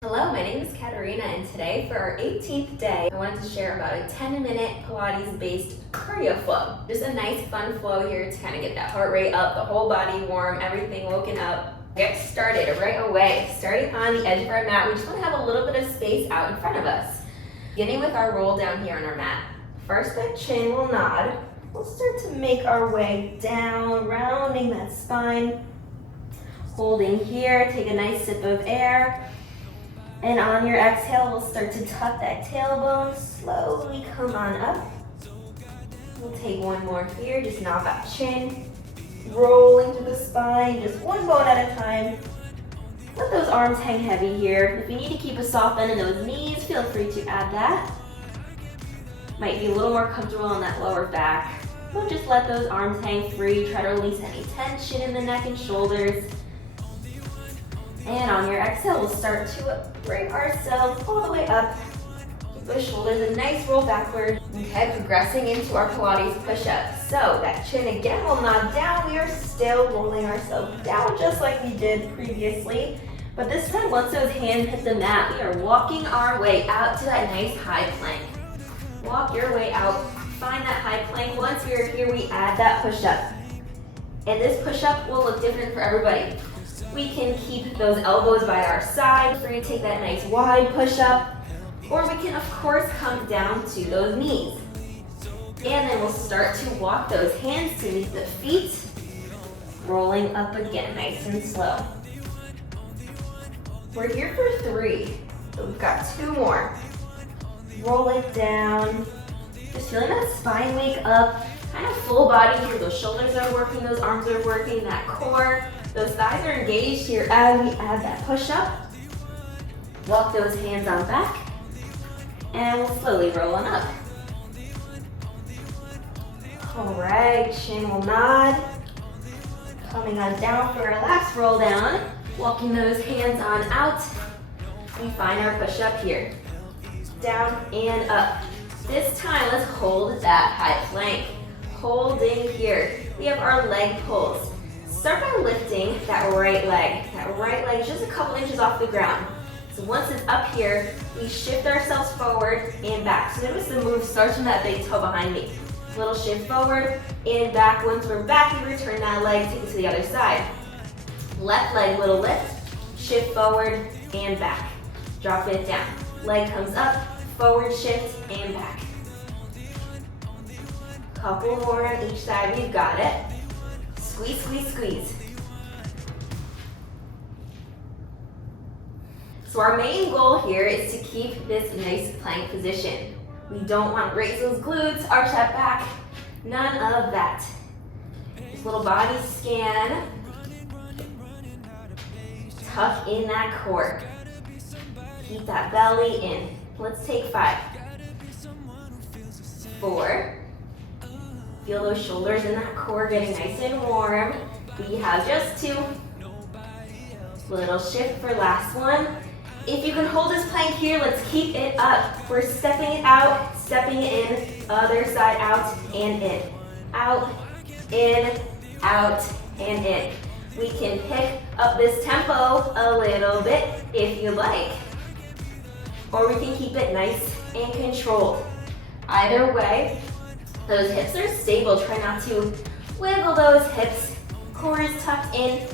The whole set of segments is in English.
Hello, my name is Katarina, and today for our 18th day, I wanted to share about a 10-minute Pilates-based cardio flow. Just a nice fun flow here to kind of get that heart rate up, the whole body warm, everything woken up. Get started right away. Starting on the edge of our mat, we just want to have a little bit of space out in front of us. Beginning with our roll down here on our mat. First, that chin will nod. We'll start to make our way down, rounding that spine. Holding here, take a nice sip of air. And on your exhale, we'll start to tuck that tailbone, slowly come on up. We'll take one more here, just knock that chin, rolling to the spine, just one bone at a time. Let those arms hang heavy here. If you need to keep a soft bend in those knees, feel free to add that. Might be a little more comfortable on that lower back. We'll just let those arms hang free, try to release any tension in the neck and shoulders. And on your exhale, we'll start to bring ourselves all the way up. Keep those shoulders a nice roll backward. Okay, progressing into our Pilates push-up. So that chin again will nod down. We are still rolling ourselves down just like we did previously. But this time, once those hands hit the mat, we are walking our way out to that nice high plank. Walk your way out, find that high plank. Once we are here, we add that push-up. And this push-up will look different for everybody. We can keep those elbows by our side. We're going to take that nice wide push-up. Or we can, of course, come down to those knees. And then we'll start to walk those hands to meet the feet. Rolling up again, nice and slow. We're here for 3. So we've got 2 more. Roll it down. Just feeling that spine wake up. Kind of full body here. Those shoulders are working, those arms are working, that core. Those thighs are engaged here as we add that push-up. Walk those hands on back. And we'll slowly roll on up. All right, chin will nod. Coming on down for our last roll down. Walking those hands on out. We find our push-up here. Down and up. This time, let's hold that high plank. Holding here. We have our leg pulls. Start by lifting that right leg. That right leg just a couple inches off the ground. So once it's up here, we shift ourselves forward and back. So notice the move starts from that big toe behind me. Little shift forward and back. Once we're back, we return that leg, take it to the other side. Left leg, little lift, shift forward and back. Drop it down. Leg comes up, forward shift and back. Couple more on each side, we've got it. Squeeze, squeeze, squeeze. So our main goal here is to keep this nice plank position. We don't want to raise those glutes, arch that back, none of that. Just little body scan. Tuck in that core. Keep that belly in. Let's take 5. 4. Feel those shoulders and that core getting nice and warm. We have just 2. Little shift for last one. If you can hold this plank here, let's keep it up. We're stepping it out, stepping it in, other side out and in. Out, in, out, and in. We can pick up this tempo a little bit if you like. Or we can keep it nice and controlled. Either way, those hips are stable. Try not to wiggle those hips. Core is tucked in.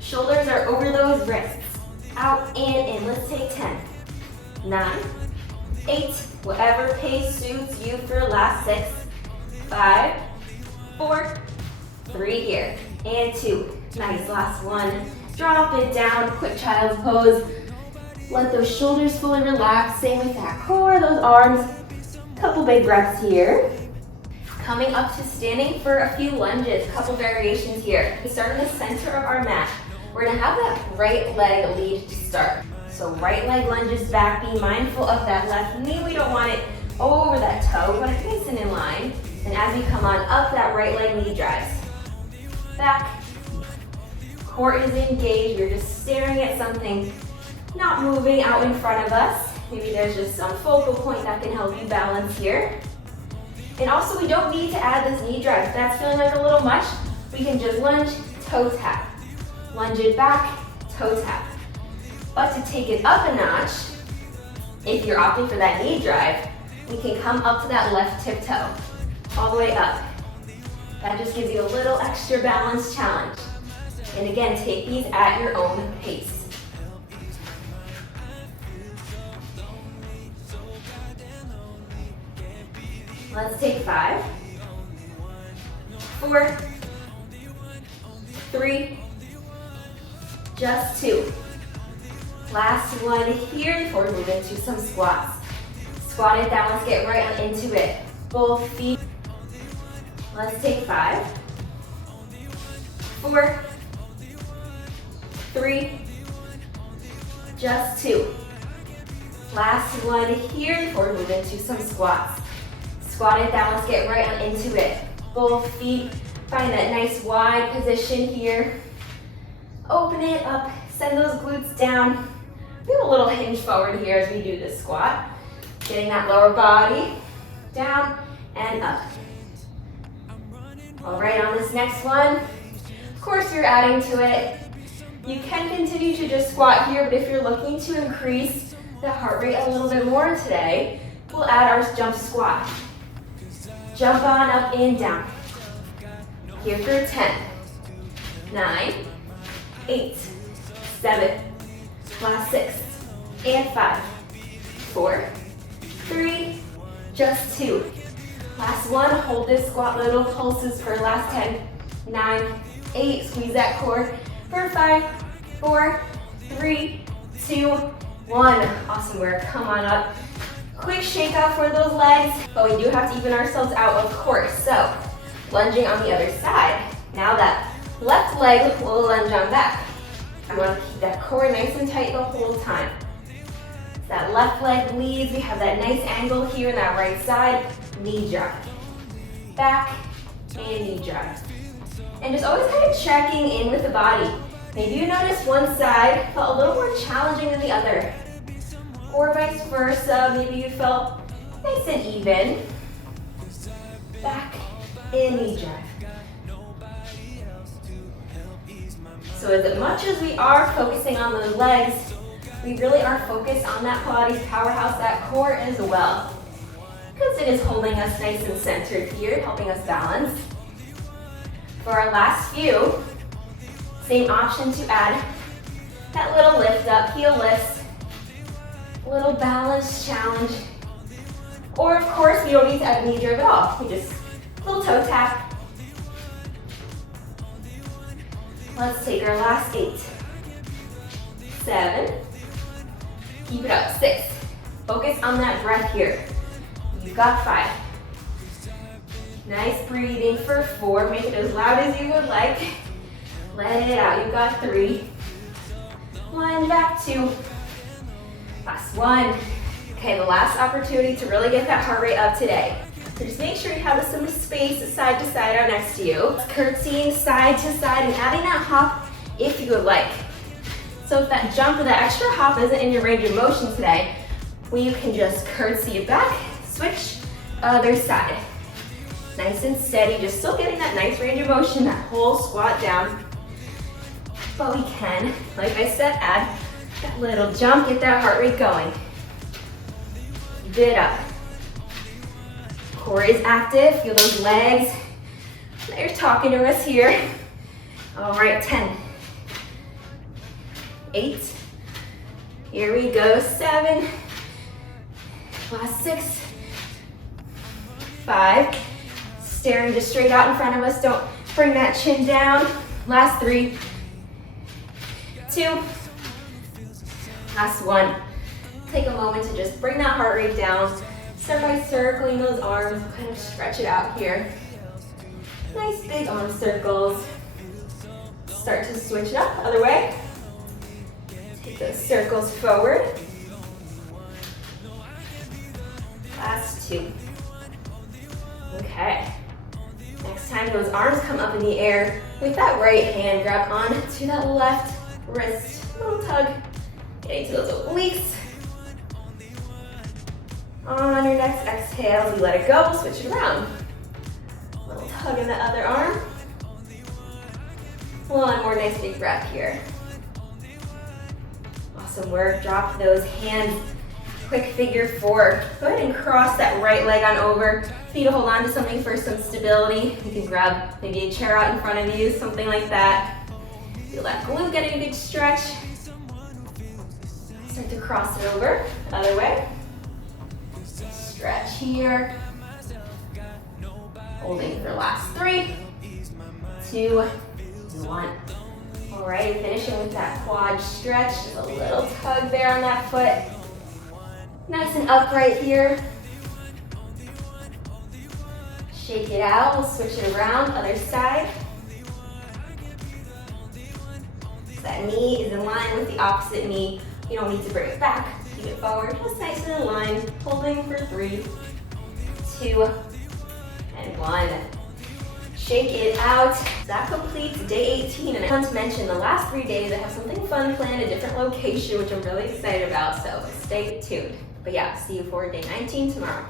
Shoulders are over those wrists. Out and in. Let's take 10. 9. 8. Whatever pace suits you for last 6. 5. 4. 3 here. And 2. Nice. Last one. Drop it down. Quick child's pose. Let those shoulders fully relax. Same with that core, those arms. Couple big breaths here. Coming up to standing for a few lunges, couple variations here. We start in the center of our mat. We're gonna have that right leg lead to start. So right leg lunges back, be mindful of that left knee. We don't want it over that toe, we want it nice and in line. And as we come on up, that right leg lead drives. Back, core is engaged. We're just staring at something, not moving out in front of us. Maybe there's just some focal point that can help you balance here. And also, we don't need to add this knee drive. If that's feeling like a little much, we can just lunge, toe tap. Lunge it back, toe tap. But to take it up a notch, if you're opting for that knee drive, we can come up to that left tiptoe, all the way up. That just gives you a little extra balance challenge. And again, take these at your own pace. Let's take 5, 4, 3, just 2. Last one here before we move into some squats. Squat it down, let's get right on into it. Both feet. Let's take 5, 4, 3, just 2. Last one here before we move into some squats. Squat it down, let's get right on into it. Both feet, find that nice wide position here. Open it up, send those glutes down. We have a little hinge forward here as we do this squat. Getting that lower body down and up. All right, on this next one, of course you're adding to it. You can continue to just squat here, but if you're looking to increase the heart rate a little bit more today, we'll add our jump squat. Jump on up and down. Here for 10, 9, 8, 7, last 6, and 5, 4, 3, just 2. Last one, hold this squat, little pulses for last 10, 9, 8, squeeze that core for 5, 4, 3, 2, 1. Awesome work, come on up. Quick shake off for those legs, but we do have to even ourselves out, of course. So, lunging on the other side. Now that left leg will lunge on back. I want to keep that core nice and tight the whole time. That left leg leads, we have that nice angle here in that right side, knee drive. Back and knee drive. And just always kind of checking in with the body. Maybe you notice one side felt a little more challenging than the other. Or vice versa, maybe you felt nice and even. Back and knee drive. So as much as we are focusing on those legs, we really are focused on that Pilates powerhouse, that core as well. Because it is holding us nice and centered here, helping us balance. For our last few, same option to add that little lift up, heel lifts. Little balance challenge. Or of course, we don't need to add a knee drive at all. We just, little toe tap. Let's take our last 8, 7, keep it up, 6. Focus on that breath here. You've got 5. Nice breathing for 4. Make it as loud as you would like. Let it out. You've got 3. 1, back 2. Last 1. Okay, the last opportunity to really get that heart rate up today. So just make sure you have some space side to side out next to you. Curtsying side to side and adding that hop if you would like. So if that jump or that extra hop isn't in your range of motion today, we can just curtsy it back, switch other side. Nice and steady, just still getting that nice range of motion, that whole squat down. But we can, like I said, add that little jump, get that heart rate going. Keep it up. Core is active, feel those legs. They're talking to us here. All right, 10, 8, here we go, 7, last 6, 5, staring just straight out in front of us, don't bring that chin down, last 3, 2, last 1. Take a moment to just bring that heart rate down. Start by circling those arms, kind of stretch it out here. Nice big arm circles. Start to switch it up, other way. Take those circles forward. Last 2. Okay. Next time those arms come up in the air, with that right hand, grab on to that left wrist. Little tug. Getting to those obliques. On your next exhale, you let it go, switch it around. Little tug in the other arm. One more nice big breath here. Awesome work. Drop those hands. Quick figure four. Go ahead and cross that right leg on over. If you need to hold on to something for some stability, you can grab maybe a chair out in front of you, something like that. Feel that glute getting a big stretch. Start to cross it over, other way. Stretch here. Holding for last 3, 2, 1. All right, finishing with that quad stretch. Just a little tug there on that foot. Nice and upright here. Shake it out, we'll switch it around, other side. That knee is in line with the opposite knee. You don't need to bring it back. Keep it forward, just nice and in line. Holding for 3, 2, and 1. Shake it out. That completes day 18. And I want to mention the last 3 days I have something fun planned, a different location, which I'm really excited about, so stay tuned. But yeah, see you for day 19 tomorrow.